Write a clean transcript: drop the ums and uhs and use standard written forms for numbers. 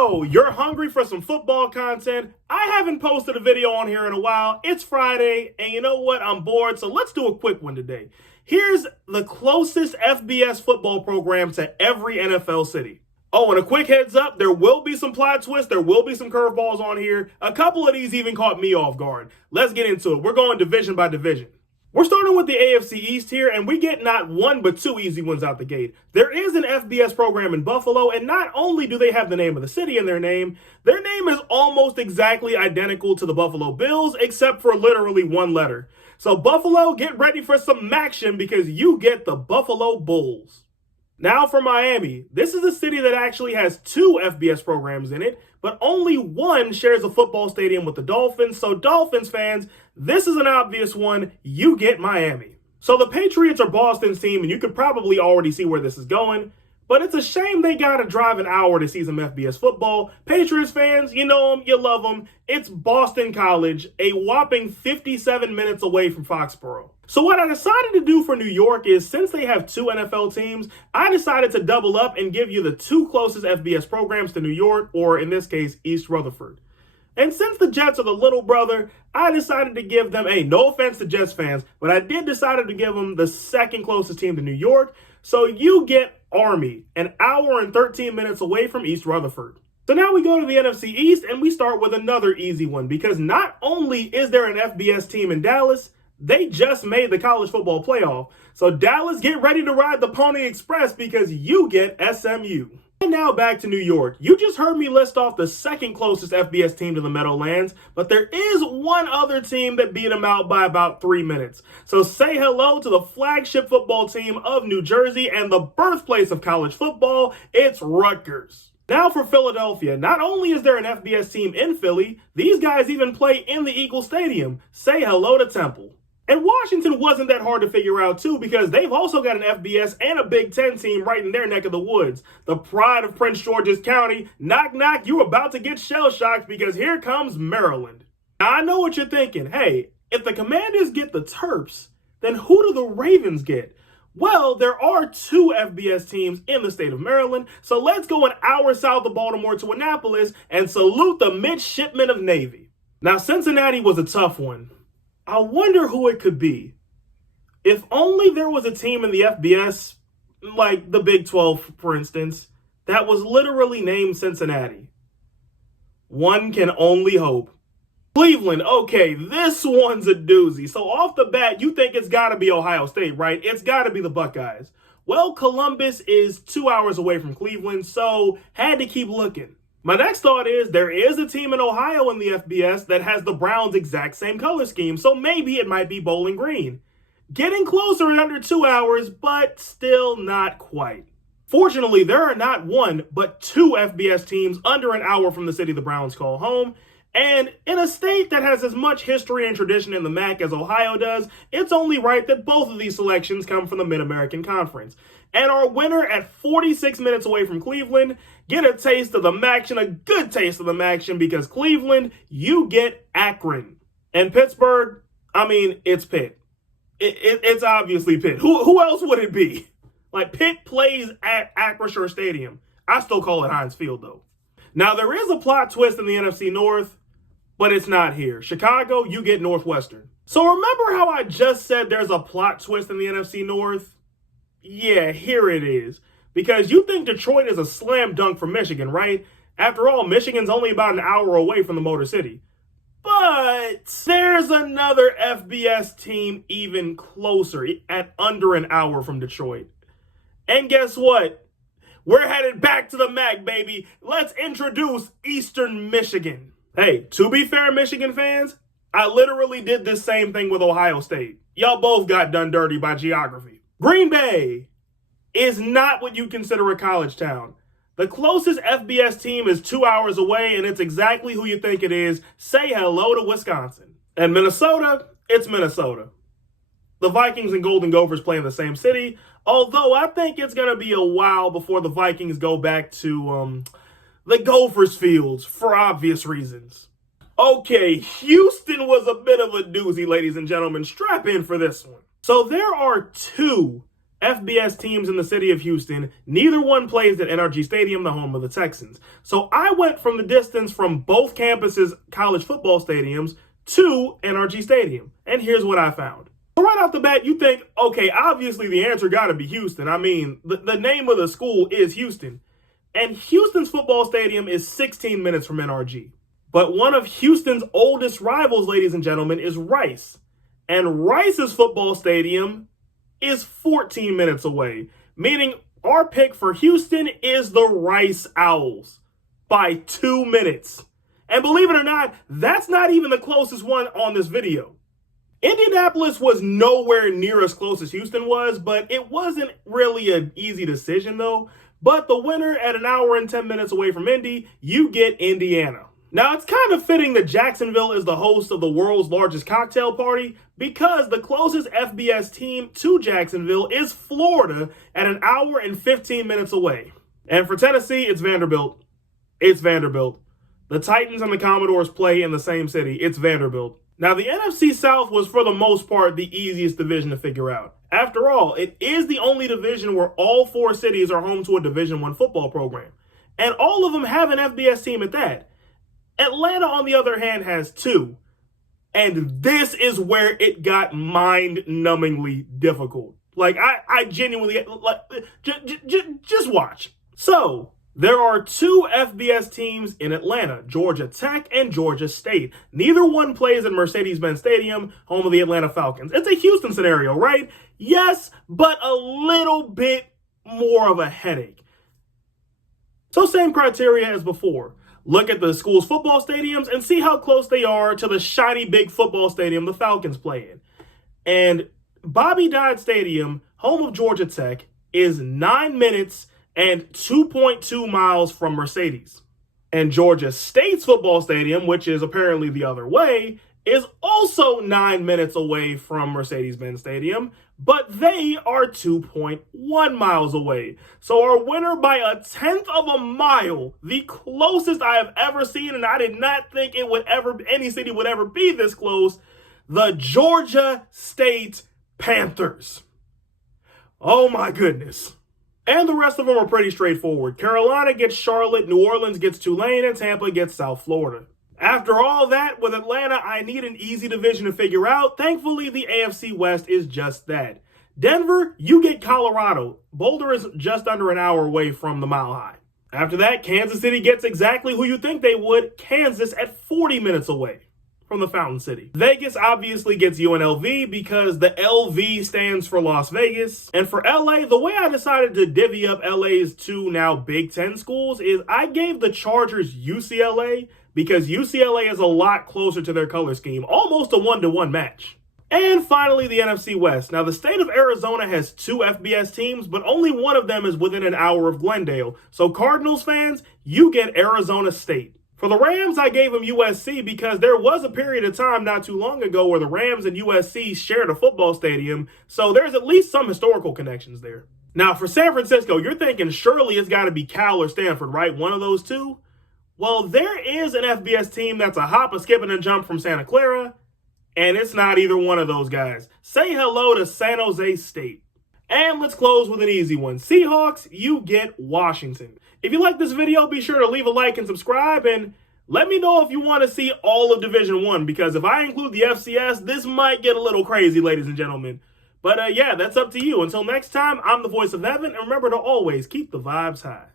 Yo, you're hungry for some football content? I haven't posted a video on here in a while. It's Friday, and you know what? I'm bored, so let's do a quick one today. Here's the closest FBS football program to every NFL city. Oh, and a quick heads up, there will be some plot twists, there will be some curveballs on here. A couple of these even caught me off guard. Let's get into it. We're going division by division. We're starting with the AFC East here, and we get not one but two easy ones out the gate. There is an FBS program in Buffalo, and not only do they have the name of the city in their name is almost exactly identical to the Buffalo Bills, except for literally one letter. So Buffalo, get ready for some action because you get the Buffalo Bulls. Now for Miami. This is a city that actually has two FBS programs in it, but only one shares a football stadium with the Dolphins. So Dolphins fans, this is an obvious one. You get Miami. So the Patriots are Boston's team, and you could probably already see where this is going. But it's a shame they got to drive an hour to see some FBS football. Patriots fans, you know them, you love them. It's Boston College, a whopping 57 minutes away from Foxborough. So what I decided to do for New York is, since they have two NFL teams, I decided to double up and give you the two closest FBS programs to New York, or in this case, East Rutherford. And since the Jets are the little brother, I decided to give them, no offense to Jets fans, but I did decide to give them the second closest team to New York. So you get Army, an hour and 13 minutes away from East Rutherford. So now we go to the NFC East, and we start with another easy one, because not only is there an FBS team in Dallas, they just made the college football playoff. So Dallas, get ready to ride the Pony Express because you get SMU. And now back to New York. You just heard me list off the second closest FBS team to the Meadowlands, but there is one other team that beat them out by about 3 minutes. So say hello to the flagship football team of New Jersey and the birthplace of college football. It's Rutgers. Now for Philadelphia. Not only is there an FBS team in Philly, these guys even play in the Eagle Stadium. Say hello to Temple. And Washington wasn't that hard to figure out, too, because they've also got an FBS and a Big Ten team right in their neck of the woods. The pride of Prince George's County. Knock, knock, you're about to get shell-shocked because here comes Maryland. Now, I know what you're thinking. Hey, if the Commanders get the Terps, then who do the Ravens get? Well, there are two FBS teams in the state of Maryland, so let's go an hour south of Baltimore to Annapolis and salute the midshipmen of Navy. Now, Cincinnati was a tough one. I wonder who it could be. If only there was a team in the FBS, like the Big 12, for instance, that was literally named Cincinnati. One can only hope. Cleveland, okay, this one's a doozy. So off the bat, you think it's got to be Ohio State, right? It's got to be the Buckeyes. Well, Columbus is 2 hours away from Cleveland, so had to keep looking. My next thought is there is a team in Ohio in the FBS that has the Browns' exact same color scheme, so maybe it might be Bowling Green. Getting closer in under 2 hours, but still not quite. Fortunately, there are not one, but two FBS teams under an hour from the city the Browns call home. And in a state that has as much history and tradition in the MAC as Ohio does, it's only right that both of these selections come from the Mid-American Conference. And our winner at 46 minutes away from Cleveland, get a taste of the MACtion, a good taste of the MACtion, because Cleveland, you get Akron. And Pittsburgh, it's Pitt. It's obviously Pitt. Who else would it be? Like, Pitt plays at Acrisure Stadium. I still call it Heinz Field, though. Now, there is a plot twist in the NFC North, but it's not here. Chicago, you get Northwestern. So remember how I just said there's a plot twist in the NFC North? Yeah, here it is. Because you think Detroit is a slam dunk for Michigan, right? After all, Michigan's only about an hour away from the Motor City. But there's another FBS team even closer, at under an hour from Detroit. And guess what? We're headed back to the MAC, baby. Let's introduce Eastern Michigan. Hey, to be fair, Michigan fans, I literally did this same thing with Ohio State. Y'all both got done dirty by geography. Green Bay is not what you consider a college town. The closest FBS team is 2 hours away, and it's exactly who you think it is. Say hello to Wisconsin. And Minnesota, it's Minnesota. The Vikings and Golden Gophers play in the same city, although I think it's going to be a while before the Vikings go back to the Gophers fields for obvious reasons. Okay, Houston was a bit of a doozy, ladies and gentlemen. Strap in for this one. So there are two FBS teams in the city of Houston. Neither one plays at NRG Stadium, the home of the Texans. So I went from the distance from both campuses' college football stadiums to NRG Stadium. And here's what I found. So right off the bat, you think, okay, obviously the answer got to be Houston. I mean, the name of the school is Houston. And Houston's football stadium is 16 minutes from NRG. But one of Houston's oldest rivals, ladies and gentlemen, is Rice. And Rice's football stadium is 14 minutes away, meaning our pick for Houston is the Rice Owls by 2 minutes. And believe it or not, that's not even the closest one on this video. Indianapolis was nowhere near as close as Houston was, but it wasn't really an easy decision though. But the winner at an hour and 10 minutes away from Indy, you get Indiana. Now, it's kind of fitting that Jacksonville is the host of the world's largest cocktail party because the closest FBS team to Jacksonville is Florida at an hour and 15 minutes away. And for Tennessee, it's Vanderbilt. It's Vanderbilt. The Titans and the Commodores play in the same city. It's Vanderbilt. Now, the NFC South was for the most part the easiest division to figure out. After all, it is the only division where all 4 cities are home to a Division I football program. And all of them have an FBS team at that. Atlanta, on the other hand, has 2. And this is where it got mind-numbingly difficult. Like, I genuinely, like, just watch. So, there are 2 FBS teams in Atlanta, Georgia Tech and Georgia State. Neither one plays at Mercedes-Benz Stadium, home of the Atlanta Falcons. It's a Houston scenario, right? Yes, but a little bit more of a headache. So same criteria as before. Look at the school's football stadiums and see how close they are to the shiny big football stadium the Falcons play in. And Bobby Dodd Stadium, home of Georgia Tech, is 9 minutes and 2.2 miles from Mercedes. And Georgia State's football stadium, which is apparently the other way, is also 9 minutes away from Mercedes-Benz Stadium, but they are 2.1 miles away. So our winner by 1/10 of a mile, the closest I have ever seen, and I did not think any city would ever be this close, the Georgia State Panthers. Oh my goodness. And the rest of them are pretty straightforward. Carolina gets Charlotte, New Orleans gets Tulane, and Tampa gets South Florida. After all that, with Atlanta, I need an easy division to figure out. Thankfully, the AFC West is just that. Denver, you get Colorado. Boulder is just under an hour away from the Mile High. After that, Kansas City gets exactly who you think they would, Kansas at 40 minutes away from the Fountain City. Vegas obviously gets UNLV because the LV stands for Las Vegas. And for LA, the way I decided to divvy up LA's 2 now Big Ten schools is I gave the Chargers UCLA because UCLA is a lot closer to their color scheme, almost a 1-to-1 match. And finally, the NFC West. Now, the state of Arizona has 2 FBS teams, but only one of them is within an hour of Glendale. So Cardinals fans, you get Arizona State. For the Rams, I gave them USC because there was a period of time not too long ago where the Rams and USC shared a football stadium, so there's at least some historical connections there. Now, for San Francisco, you're thinking surely it's got to be Cal or Stanford, right? One of those 2? Well, there is an FBS team that's a hop, a skip, and a jump from Santa Clara, and it's not either one of those guys. Say hello to San Jose State. And let's close with an easy one. Seahawks, you get Washington. If you like this video, be sure to leave a like and subscribe, and let me know if you want to see all of Division I, because if I include the FCS, this might get a little crazy, ladies and gentlemen. But yeah, that's up to you. Until next time, I'm the voice of heaven, and remember to always keep the vibes high.